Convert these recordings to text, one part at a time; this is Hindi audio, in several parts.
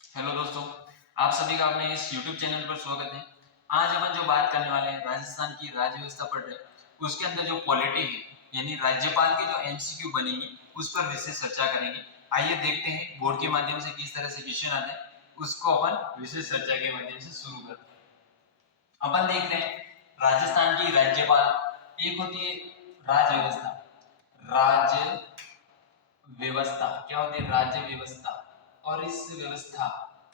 हेलो दोस्तों, आप सभी का अपने इस YouTube चैनल पर स्वागत है। आज अपन जो बात करने वाले हैं राजस्थान की राज्य व्यवस्था पढ़ रहे हैं उसके अंदर जो पॉलिटी है यानी राज्यपाल के जो एमसीक्यू बनेंगे उस पर विशेष चर्चा करेंगे। आइए देखते हैं बोर्ड के माध्यम से किस तरह से क्वेश्चन आते हैं, उसको अपन विशेष चर्चा के माध्यम से शुरू करते हैं। अपन देख रहे हैं राजस्थान की राज्यपाल एक होती है राज्य व्यवस्था। राज्य व्यवस्था क्या होती है? राज्य व्यवस्था। और इस व्यवस्था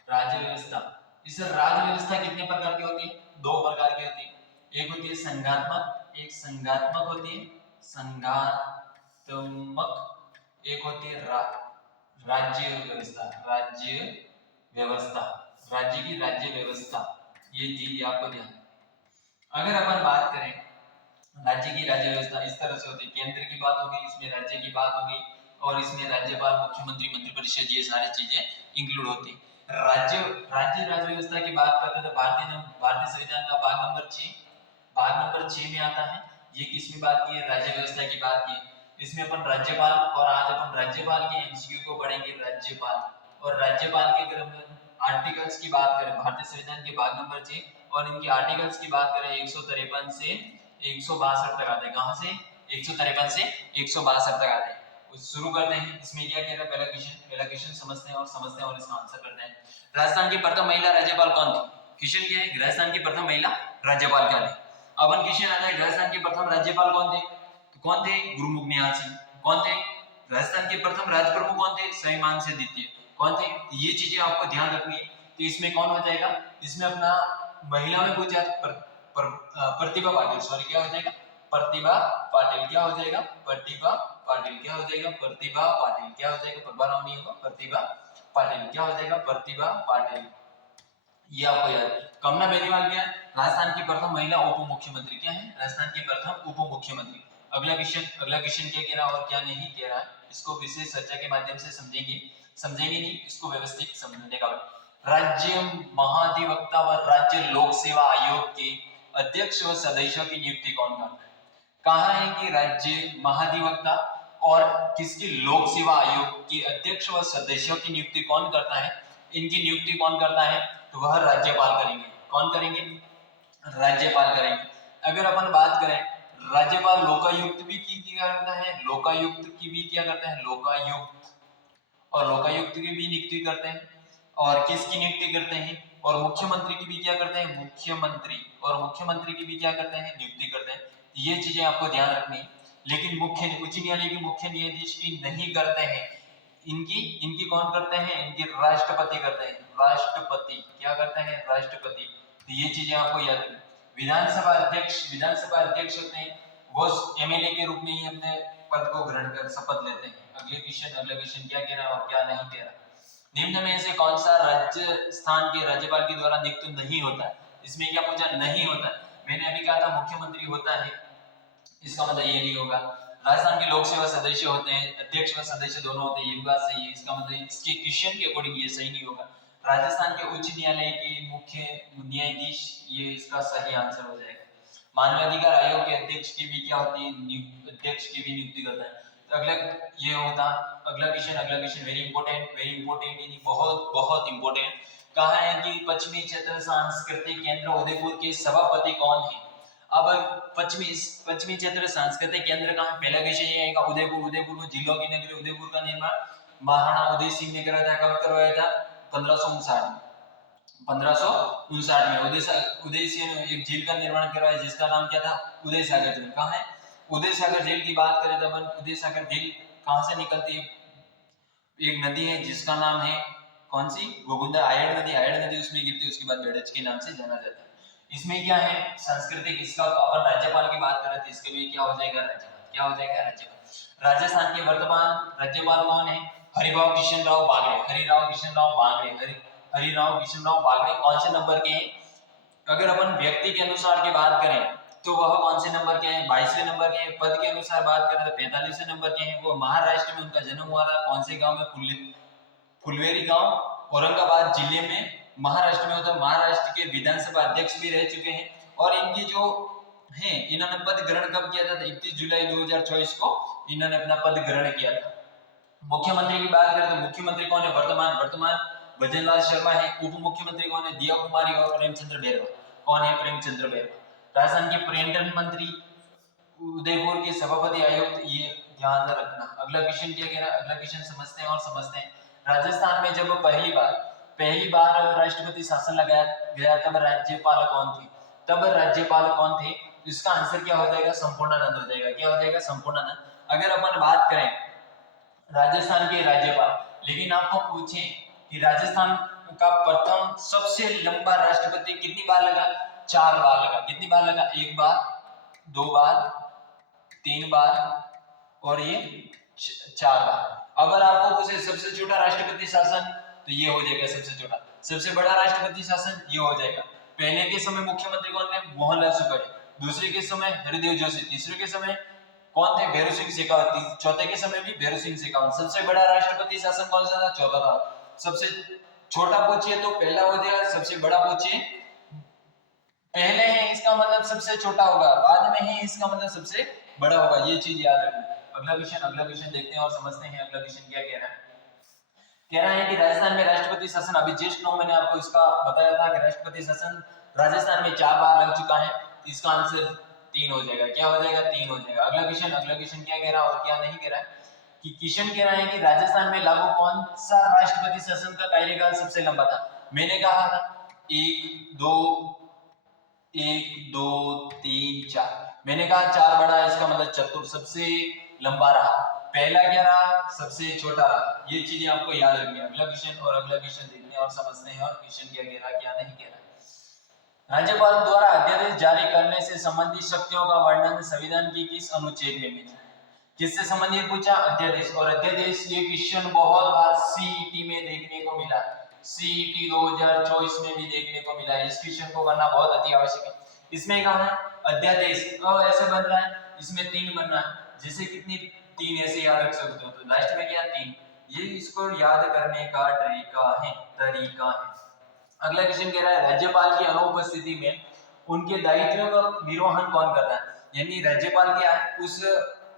राज्य व्यवस्था इस राज्य व्यवस्था कितने प्रकार की होती है? दो प्रकार की होती है। एक होती है संघात्मक, एक संघात्मक होती है संघात्मक, एक होती है राज्य व्यवस्था। राज्य व्यवस्था, राज्य की राज्य व्यवस्था, ये चीज आपको ध्यान। अगर अपन बात करें राज्य की राज्य व्यवस्था इस तरह से होती है, केंद्र की बात होगी, इसमें राज्य की बात होगी और इसमें राज्यपाल, मुख्यमंत्री, मंत्रिपरिषद, ये सारी चीजें इंक्लूड होती है। राज्य व्यवस्था की बात करते हैं तो भारतीय संविधान का भाग नंबर 6 में आता है। ये किसमें बात की है? राज्य व्यवस्था की बात की है। इसमें अपन राज्यपाल, और आज अपन राज्यपाल के एमसीक्यू को पढ़ेंगे। राज्यपाल और राज्यपाल के अगर हम आर्टिकल्स की बात करें भारतीय संविधान के भाग नंबर 6 और इनके आर्टिकल्स की बात करें 153 से 162 तक आते हैं। कहां से? 153 से 162 तक आते हैं। शुरू करते हैं। इसमें क्या कह रहा है? पहला क्वेश्चन समझते हैं और इसका आंसर करते हैं। राजस्थान की प्रथम महिला राज्यपाल कौन थी? क्वेश्चन क्या है? राजस्थान की प्रथम महिला राज्यपाल क्या थी? अब क्वेश्चन आता है राजस्थान के प्रथम राज्यपाल कौन थे? तो कौन थे? गुरुमुख निहाल सिंह। कौन थे? राजस्थान के प्रथम राजप्रमुख कौन थे? स्वयंमान से द्वितीय। कौन थे? ये चीजें आपको ध्यान रखनी है। तो इसमें कौन हो जाएगा? इसमें अपना महिला में पूछा प्रतिभा पाटिल, सॉरी क्या हो जाएगा? प्रतिभा पाटिल। क्या हो जाएगा? प्रतिभा पाटिल। क्या हो जाएगा? प्रतिभा पाटिल। क्या हो जाएगा? प्रभा नहीं होगा, प्रतिभा पाटिल। क्या हो जाएगा? प्रतिभा पाटिल। ये आपको याद है। कमला बेनीवाल क्या है? राजस्थान की प्रथम महिला उप मुख्यमंत्री। क्या है? राजस्थान की प्रथम उप मुख्यमंत्री। अगला क्वेश्चन क्या कह रहा है और क्या नहीं कह रहा है, इसको विशेष चर्चा के माध्यम से समझेंगे नहीं, इसको व्यवस्थित समझने का। राज्य महाधिवक्ता व राज्य लोक सेवा आयोग के अध्यक्ष व सदस्यों की नियुक्ति कौन करता है? कहा है कि राज्य महाधिवक्ता और किसकी लोक सेवा आयोग के अध्यक्ष व सदस्यों की नियुक्ति कौन करता है? इनकी नियुक्ति कौन करता है? तो वह राज्यपाल करेंगे। कौन करेंगे? राज्यपाल करेंगे। अगर अपन बात करें राज्यपाल लोकायुक्त भी की क्या करता है? लोकायुक्त की भी क्या करता है? लोकायुक्त, और लोकायुक्त की भी नियुक्ति करते हैं। और किसकी नियुक्ति करते हैं? और मुख्यमंत्री की भी क्या करते हैं? मुख्यमंत्री की भी क्या करते हैं? नियुक्ति करते हैं। ये चीजें आपको ध्यान रखनी है। लेकिन उच्च न्यायालय के मुख्य न्यायाधीश की नहीं करते हैं। इनकी कौन करते हैं? इनकी राष्ट्रपति करते हैं। राष्ट्रपति क्या करते हैं? राष्ट्रपति। तो ये चीजें आपको याद रखनी। विधानसभा अध्यक्ष होते हैं, वो एमएलए के रूप में ही अपने पद को ग्रहण कर शपथ लेते हैं। अगला क्वेश्चन क्या कह रहा है और क्या नहीं कह रहा। निम्न में से कौन सा राजस्थान के राज्यपाल के द्वारा नियुक्त नहीं होता है? इसमें क्या पूछा? नहीं होता है। मैंने अभी कहा था मुख्यमंत्री होता है, इसका मतलब ये नहीं होगा। राजस्थान के लोक सेवा सदस्य होते हैं, अध्यक्ष व सदस्य दोनों होते हैं, ये बात सही है। इसका मतलब इसके क्वेश्चन के अकॉर्डिंग ये सही नहीं होगा। राजस्थान के उच्च न्यायालय के मुख्य न्यायाधीश, ये इसका सही आंसर हो जाएगा। मानवाधिकार आयोग के अध्यक्ष की भी क्या होती है? अध्यक्ष की भी नियुक्ति करता है। तो अगला क्वेश्चन वेरी इंपॉर्टेंट यानी बहुत बहुत इंपॉर्टेंट। कहा है कि पश्चिमी क्षेत्र सांस्कृतिक केंद्र उदयपुर के सभापति कौन है? अब पश्चिमी क्षेत्र सांस्कृतिक केंद्र कहाँ है? पहला विषय ये आएगा उदयपुर को जिलों की नगरी उदयपुर का निर्माण महाराणा उदय सिंह ने कराया था। कब करवाया था? 1559 में। 1559 में उदय सिंह ने एक झील का निर्माण करवाया जिसका नाम क्या था? उदय सागर झील। कहाँ है? उदय सागर झील की बात करें तो अपन उदय सागर झील कहाँ से निकलती है? एक नदी है जिसका नाम है कौन सी? गोगुंदा। आयड़ नदी उसमें गिरती है, उसके बाद बेड़च के नाम से जाना जाता है। इसमें क्या है? सांस्कृतिक। इसका अपन राज्यपाल की बात करें तो इसके लिए क्या हो जाएगा? राज्यपाल। क्या हो जाएगा? राज्यपाल। राजस्थान के वर्तमान राज्यपाल कौन है? हरिराव किशनराव बागड़े कौन से नंबर के हैं? अगर अपन व्यक्ति के अनुसार की बात करें तो वह कौन से नंबर के हैं? 22वें नंबर के हैं। पद के अनुसार बात करें तो 45वें नंबर के हैं। वो महाराष्ट्र में उनका जन्म हुआ था। कौन से गांव में? फुलवेरी गांव, औरंगाबाद जिले में, महाराष्ट्र में होता है। महाराष्ट्र के विधानसभा अध्यक्ष भी रह चुके हैं। और इनकी जो है, इन्होंने पद ग्रहण कब किया था? 31 जुलाई 2024 को इन्होंने अपना पद ग्रहण किया था। मुख्यमंत्री की बात करें तो मुख्यमंत्री कौन है? वर्तमान भजनलाल शर्मा है। उप मुख्यमंत्री कौन है? दिया कुमारी और प्रेमचंद्र बैरवा। कौन है? प्रेमचंद्र बैरवा। राजस्थान के पर्यटन मंत्री, उदयपुर के सभापति आयुक्त, ये ध्यान रखना। अगला क्वेश्चन क्या कह रहा है? अगला क्वेश्चन समझते हैं और समझते हैं। राजस्थान में जब पहली बार राष्ट्रपति शासन लगाया गया तब राज्यपाल कौन थे? इसका आंसर क्या हो जाएगा? संपूर्णानंद हो जाएगा। क्या हो जाएगा? संपूर्णानंद। अगर अपन बात करें राजस्थान के राज्यपाल, लेकिन आपको पूछे कि राजस्थान का प्रथम सबसे लंबा राष्ट्रपति कितनी बार लगा? 4 बार लगा। कितनी बार लगा? 1 बार, 2 बार, 3 बार और ये 4 बार। अगर आपको पूछे सबसे छोटा राष्ट्रपति शासन, तो ये हो जाएगा सबसे छोटा। सबसे बड़ा राष्ट्रपति शासन ये हो जाएगा। पहले के समय मुख्यमंत्री कौन थे? मोहनलाल सुखड़े। दूसरे के समय हरिदेव जोशी। तीसरे के समय कौन थे? भैरू सिंह शेखावत। चौथे के समय भी भैरू सिंह शेखावत। सबसे बड़ा राष्ट्रपति शासन कौन सा था? चौथा था। सबसे छोटा पूछिए तो पहला हो जाएगा, सबसे बड़ा पूछिए पहले है इसका मतलब सबसे छोटा होगा, बाद में है इसका मतलब सबसे बड़ा होगा। ये चीज याद रखना। अगला क्वेश्चन देखते हैं और समझते हैं। अगला क्वेश्चन क्या कह रहा है? कह रहा है कि राजस्थान में राष्ट्रपति शासन, अभी जस्ट नो मैंने आपको इसका बताया था कि राष्ट्रपति शासन राजस्थान में 4 बार लग चुका है। इसका आंसर 3 हो जाएगा। क्या हो जाएगा? 3 हो जाएगा। अगला क्वेश्चन क्या कह रहा है और क्या नहीं कह रहा है? कि क्वेश्चन कह रहा है कि राजस्थान में लागू कौन सा राष्ट्रपति शासन का कार्यकाल सबसे लंबा था? मैंने कहा था 1 2 3 4। मैंने कहा 4 बड़ा, इसका मतलब चतुर्थ सबसे लंबा रहा। पहला क्या रहा? सबसे छोटा रहा। ये चीजें आपको याद रखनी है। अगला क्वेश्चन देखते हैं और समझते हैं और क्वेश्चन क्या कह रहा क्या नहीं कह रहा। राज्यपाल द्वारा अध्यादेश जारी करने से संबंधित शक्तियों का वर्णन संविधान की किस अनुच्छेद में मिला है? किससे संबंधित पूछा? अध्यादेश। और अध्यादेश ये क्वेश्चन बहुत बार सीईटी में देखने को मिला। सीईटी 2024 में भी देखने को मिला। इस क्वेश्चन को करना बहुत अति आवश्यक है। इसमें कहा है अध्यादेश कब ऐसे बन रहा है? इसमें 3 बन रहा है। जैसे कितनी 3 ऐसे याद रख सकते हो, तो लास्ट में क्या 3। ये इसको याद करने का तरीका है। अगला क्वेश्चन कह रहा है राज्यपाल की अनुपस्थिति में उनके दायित्वों का निर्वहन कौन करता है? यानी राज्यपाल क्या है,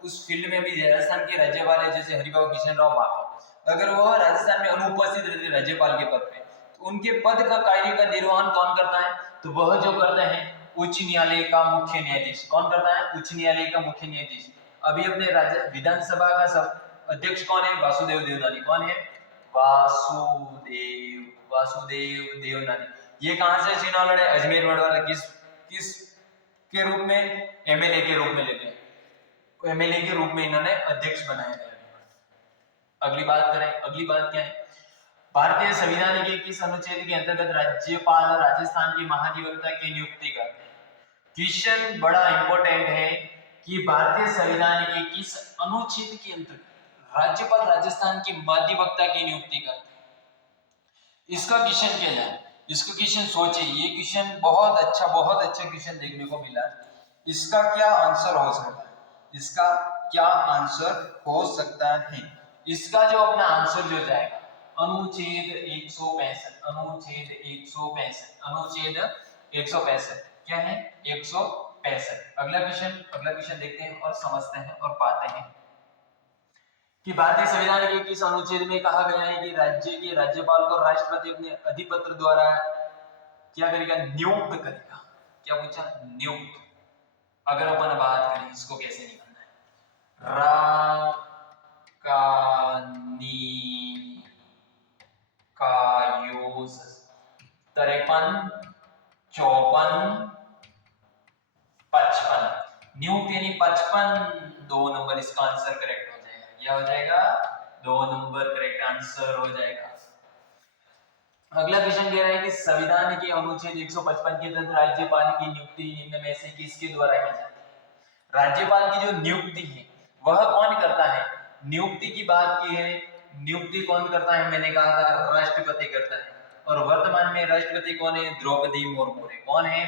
उस फील्ड में भी राजस्थान के राज्यपाल है, जैसे हरिभाऊ किशन राव बाघेल। अगर वह राजस्थान में अनुपस्थित रहते राज्यपाल के पद पे, तो उनके पद का कार्य का निर्वहन कौन करता है? तो वह जो करते हैं उच्च न्यायालय का मुख्य न्यायाधीश। कौन करता है? उच्च न्यायालय का मुख्य न्यायाधीश। अभी अपने राज्य विधानसभा का सब अध्यक्ष कौन है? वासुदेव देवनानी। कौन है? वासुदेव देवनानी। ये कहां से चुनाव लड़े? अजमेर वाला। किस के रूप में? एमएलए के रूप में लेते हैं। एमएलए के रूप में इन्होंने अध्यक्ष बनाया गया। अगली बात क्या है? भारतीय संविधान के किस अनुच्छेद के अंतर्गत राज्यपाल राजस्थान के महाधिवक्ता की नियुक्ति करते हैं? क्वेश्चन बड़ा इंपॉर्टेंट है कि भारतीय संविधान के किस अनुच्छेद के अंतर्गत राज्यपाल राजस्थान के महाधिवक्ता की नियुक्ति करते हैं? इसका क्वेश्चन क्या है? इसको क्वेश्चन सोचिए। ये क्वेश्चन बहुत अच्छा क्वेश्चन देखने को मिला। इसका क्या आंसर हो सकता है? इसका जो अपना आंसर जो जाएगा अनुच्छेद 165 क्या है? 165। अगला क्वेश्चन देखते हैं और समझते हैं और पाते हैं कि भारतीय संविधान के किस अनुच्छेद में कहा गया है कि राज्य के राज्यपाल को राष्ट्रपति अपने अधिपत्र द्वारा क्या करेगा? नियुक्त करेगा। क्या पूछा? नियुक्त। अगर अपन बात करें इसको कैसे निकालना है, कायोस 53 54 55। नियुक्त यानी 55, 2 नंबर इसका आंसर करेक्ट हो जाएगा। क्या हो जाएगा? 2 नंबर करेक्ट आंसर हो जाएगा। अगला क्वेश्चन कह रहा है कि संविधान के अनुच्छेद 155 के तहत राज्यपाल की नियुक्ति निम्न में से किसके द्वारा की जाती है? राज्यपाल की जो नियुक्ति है वह कौन करता है? नियुक्ति की बात की है, नियुक्ति कौन करता है? मैंने कहा था राष्ट्रपति करता है। और वर्तमान में राष्ट्रपति कौन है? द्रौपदी मुर्मू है। कौन है?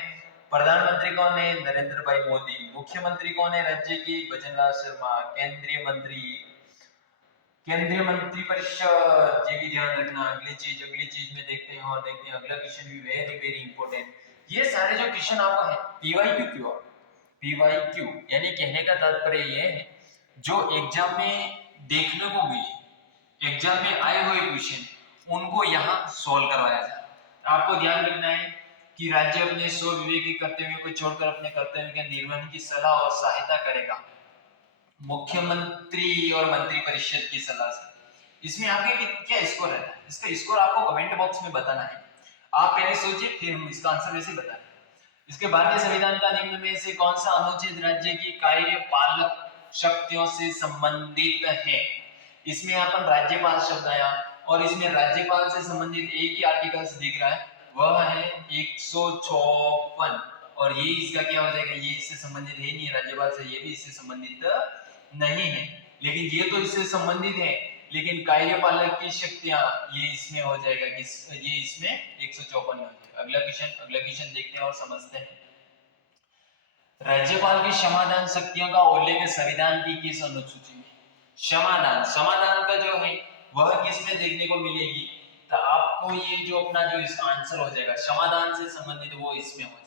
प्रधानमंत्री कौन है? नरेंद्र भाई मोदी। मुख्यमंत्री कौन है राज्य की? भजनलाल शर्मा। केंद्रीय मंत्री परिषद, ये भी ध्यान रखना। अगली चीज में देखते हैं अगला क्वेश्चन भी वेरी इंपॉर्टेंट। ये सारे जो क्वेश्चन आपको है पीवाईक्यू यानी कहने का तात्पर्य ये है जो एग्जाम में देखने को मिले, एग्जाम में आए हुए क्वेश्चन, उनको यहाँ सोल्व करवाया जाए। आपको ध्यान रखना है कि राज्य अपने स्व विवेक के कर्तव्यों को छोड़कर अपने कर्तव्य के निर्वहन की सलाह और सहायता करेगा मुख्यमंत्री और मंत्री परिषद की सलाह से। इसमें आपके क्या स्कोर रहता है, इसका स्कोर आपको कमेंट बॉक्स में बताना है। आप पहले सोचिए, फिर हम इसका आंसर वैसे बताएं। इसके भारतीय संविधान का निम्न में से कौन सा अनुच्छेद राज्य की कार्यपालक शक्तियों से संबंधित है? इसमें अपन राज्यपाल शब्द आया और इसमें राज्यपाल से संबंधित एक ही आर्टिकल्स दिख रहा है, वह है 156। और ये इसका क्या हो जाएगा, ये इससे संबंधित है नहीं, राज्यपाल से ये भी इससे संबंधित नहीं है, लेकिन ये तो इससे संबंधित है, लेकिन कार्यपालक की शक्तियां ये इसमें हो जाएगा, ये इसमें 154 में हो जाएगा। अगला क्वेश्चन देखते हैं और समझते हैं। राज्यपाल की क्षमादान शक्तियों का उल्लेख संविधान की किस अनुसूची में? समाधान का जो है वह किस में देखने को मिलेगी? तो आपको ये जो अपना जो इसका आंसर हो जाएगा समाधान से संबंधित, वो इसमें हो जाएगा।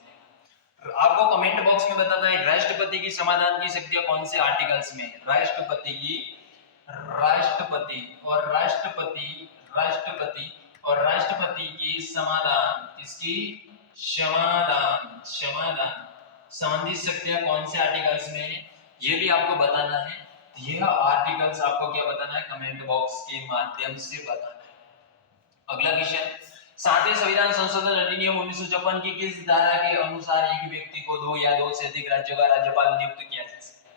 आपको कमेंट बॉक्स में बताना है राष्ट्रपति की समाधान की शक्तियां कौन से आर्टिकल्स में है। राष्ट्रपति और राष्ट्रपति की समाधान, किसकी क्षमादान संबंधित शक्तियां कौन से आर्टिकल्स में है, ये भी आपको बताना है। यह आर्टिकल्स आपको क्या बताना है, कमेंट बॉक्स के माध्यम से बताना है। अगला क्वेश्चन, 7वें संविधान संशोधन अधिनियम 1956 की किस धारा के अनुसार एक व्यक्ति को 2 या 2 से अधिक राज्यों का राज्यपाल नियुक्त किया जा सकता है?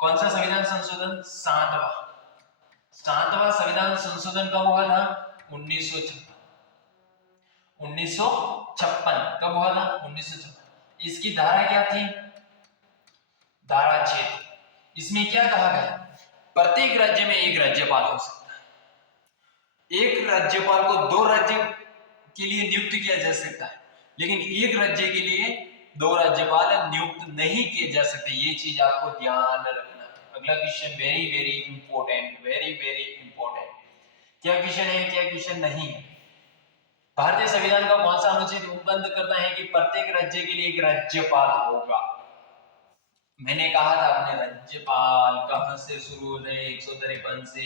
कौन सा संविधान संशोधन? 7वां संविधान संशोधन कब हुआ था? 1956 कब हुआ था? 1956। इसकी धारा क्या थी? धारा 6। इसमें क्या कहा गया? प्रत्येक राज्य में एक राज्यपाल हो सकता है। एक राज्यपाल को 2 राज्य के लिए नियुक्त किया जा सकता है, लेकिन एक राज्य के लिए 2 राज्यपाल नियुक्त नहीं किए जा सकते। ये चीज आपको ध्यान रखना है। अगला क्वेश्चन वेरी वेरी इंपॉर्टेंट, क्या क्वेश्चन है, क्या क्वेश्चन नहीं है। भारतीय संविधान का कौन सा अनुच्छेद उपबंध करता है कि प्रत्येक राज्य के लिए एक राज्यपाल होगा? मैंने कहा था अपने राज्यपाल कहां से शुरू होते हैं, 153 से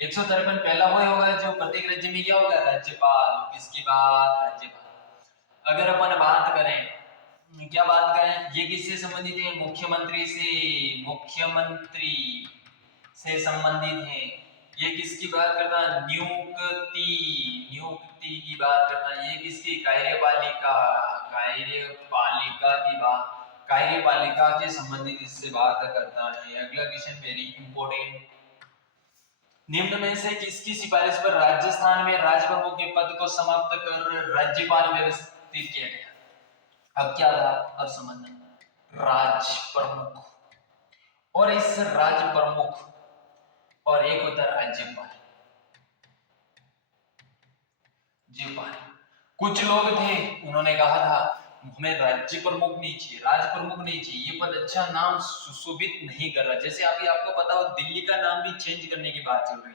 153 पहला वही होगा जो प्रत्येक राज्य में क्या होगा, राज्यपाल। किसकी बात? राज्यपाल। अगर अपन बात करें, क्या बात करें, ये किससे संबंधित है? मुख्यमंत्री से संबंधित है। ये किसकी बात करता है? नियुक्ति की बात करता है। ये किसकी? कार्यपालिका के संबंधित इससे बात करता है। अगला क्वेश्चन वेरी इंपॉर्टेंट, निम्न में से किसकी सिफारिश पर राजस्थान में राजप्रमुख के पद को समाप्त कर राज्यपाल व्यवस्थित किया गया? अब क्या था, अब समझना। राजप्रमुख और इस राजप्रमुख और एक होता राज्यपाल। कुछ लोग थे, उन्होंने कहा था हमें राज्य प्रमुख नहीं चाहिए, राज प्रमुख नहीं चाहिए, ये पद अच्छा नाम सुशोभित नहीं कर रहा। जैसे अभी आपको पता हो दिल्ली का नाम भी चेंज करने की बात चल रही है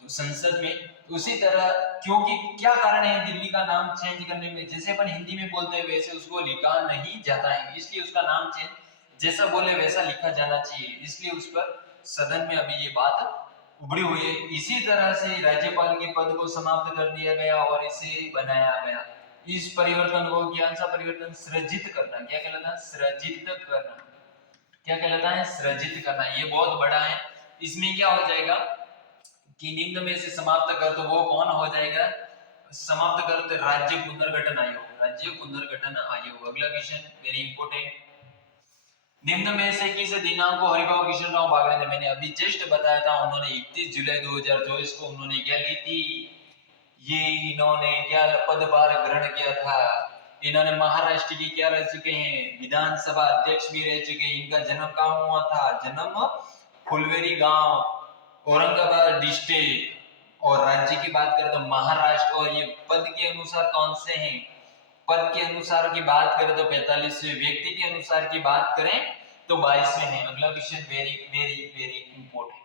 तो संसद में, उसी तरह क्योंकि क्या कारण है दिल्ली का नाम चेंज करने में? जैसे अपन हिंदी में बोलते हैं वैसे उसको लिखा नहीं जाता है, इसलिए उसका नाम चेंज जैसा बोले वैसा लिखा जाना चाहिए, इसलिए उस पर सदन में अभी ये बात उभरी हुई है। इसी तरह से राज्यपाल के पद को समाप्त कर दिया गया और इसे बनाया गया। इस परिवर्तन को ज्ञान सा परिवर्तन सृजित करना क्या कहलाता है? सृजित करना। क्या कहलाता है? सृजित करना। ये बहुत बड़ा है। इसमें क्या हो जाएगा कि निम्न में से समाप्त कर, तो वो कौन हो जाएगा? समाप्त कर तो राज्य पुनर्गठन आयोग। अगला क्वेश्चन वेरी इंपॉर्टेंट, निम्न में से किस दिनांक को हरिभाऊ किशन राव बागड़े ने, मैंने अभी जस्ट बताया था, उन्होंने 31 जुलाई 2024 को उन्होंने क्या ली थी? ये इन्होंने क्या पदभार ग्रहण किया था? इन्होंने महाराष्ट्र के क्या रह चुके हैं? विधानसभा अध्यक्ष भी रह चुके हैं। इनका जन्म कहाँ हुआ था? जन्म फुलवेरी गांव, औरंगाबाद डिस्ट्रिक्ट। और राज्य की बात करें तो महाराष्ट्र। और ये पद के अनुसार कौन से हैं? पद के अनुसार की बात करें तो 45वें, व्यक्ति के अनुसार की बात करें तो 22वें हैं। अगला question very very very important,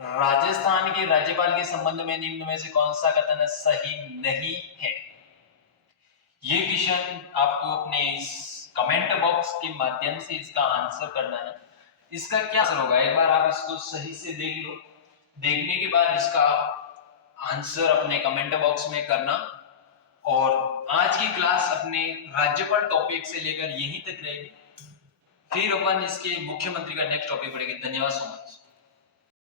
Rajasthan के राज्यपाल के संबंध में निम्न में से कौन सा कथन सही नहीं है? ये क्वेश्चन आपको अपने इस कमेंट बॉक्स के माध्यम से इसका आंसर करना है। इसका क्या आंसर होगा, एक बार आप इसको सही से देख लो। देखने के बाद इसका आंसर अपने कमेंट बॉक्स में करना। और आज की क्लास अपने राज्यपाल टॉपिक से लेकर यहीं तक रहेगी, फिर अपन इसके मुख्यमंत्री का नेक्स्ट टॉपिक पढ़ेंगे। धन्यवाद सो मच।